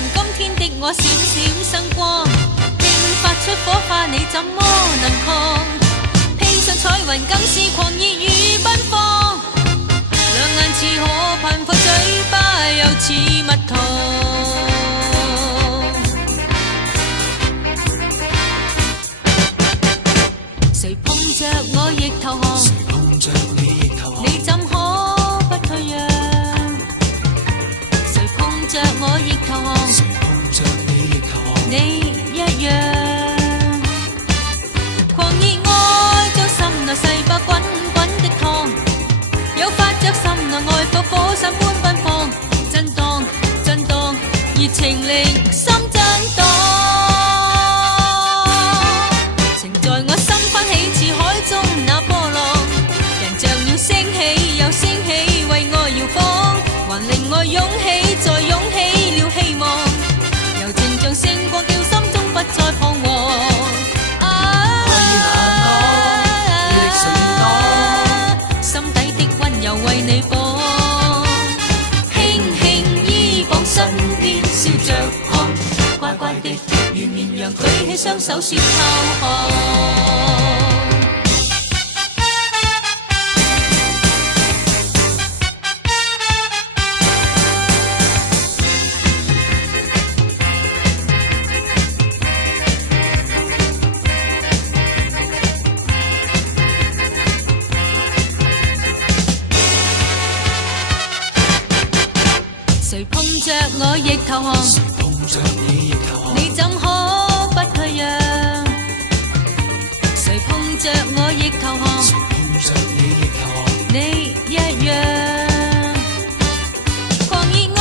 雲，今天的我閃閃生光，迸發出火花，你怎麼能抗？披上彩雲，更是狂熱與奔放。兩眼似可噴火，嘴巴又似蜜糖。誰碰着我亦投降，你怎可不退讓？誰碰着我亦投降，你一樣。狂熱愛將心內細胞滾滾的燙，誘發着心內愛火火山般奔放，震盪震盪，熱情令心震盪。情在我心翻起似海中那波浪，人像要升起又升起，為愛搖晃，還令我湧起再湧起了希望，柔情像星光叫心中不再彷徨。心底的溫柔為你綁，輕輕依傍身邊笑着看，乖乖的如綿羊舉起雙手說投降。誰碰着我亦投降，你怎可不退讓？誰碰着我亦投降，你一樣。狂熱愛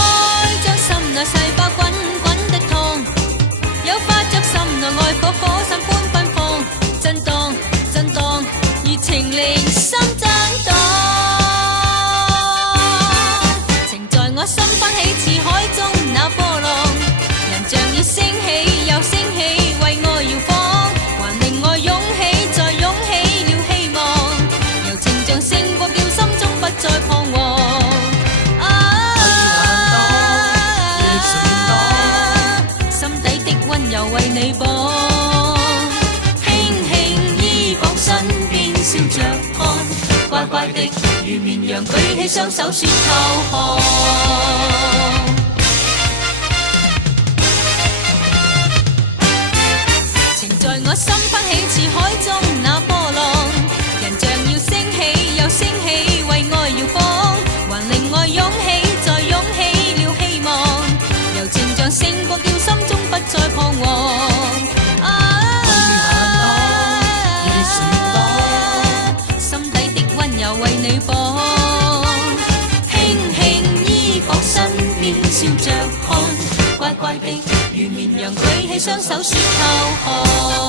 將心內細胞滾滾的燙，誘發着心內愛火火山般奔放，震盪震盪，熱情令心震盪。我心翻起似海中那波浪，人像要升起又升起，為愛搖晃，還令我湧起再湧起了希望，柔情像星光叫心中不再彷徨。心底的溫柔為你綁，輕輕依傍身邊笑着看，乖乖的如綿羊舉起雙手說投降。情在我心翻起似海中那波浪，人像要升起又升起，為愛搖晃，還令我湧起再湧起了希望，柔情像星光叫心中不再彷徨。心底的溫柔為你綁，輕輕依傍身邊笑着看，乖乖的如綿羊舉起雙手說投降。